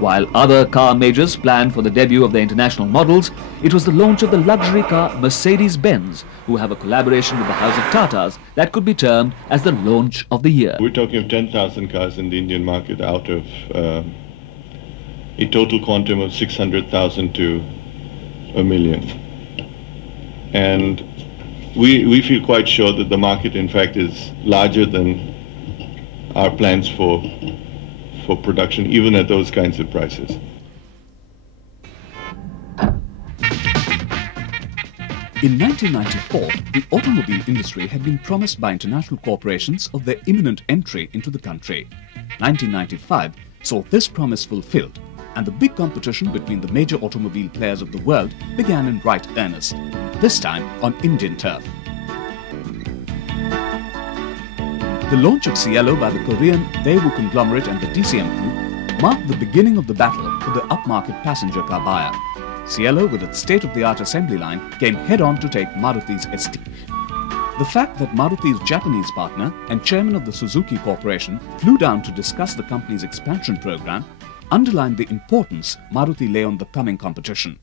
While other car majors planned for the debut of their international models, it was the launch of the luxury car Mercedes-Benz, who have a collaboration with the House of Tatas that could be termed as the launch of the year. We're talking of 10,000 cars in the Indian market out of a total quantum of 600,000 to 1 million. And we feel quite sure that the market in fact is larger than our plans for production, even at those kinds of prices. In 1994, the automobile industry had been promised by international corporations of their imminent entry into the country. 1995 saw this promise fulfilled, and the big competition between the major automobile players of the world began in right earnest, this time on Indian turf. The launch of Cielo by the Korean Daewoo conglomerate and the DCM group marked the beginning of the battle for the upmarket passenger car buyer. Cielo, with its state-of-the-art assembly line, came head-on to take Maruti's ST. The fact that Maruti's Japanese partner and chairman of the Suzuki Corporation flew down to discuss the company's expansion program underlined the importance Maruti lay on the coming competition.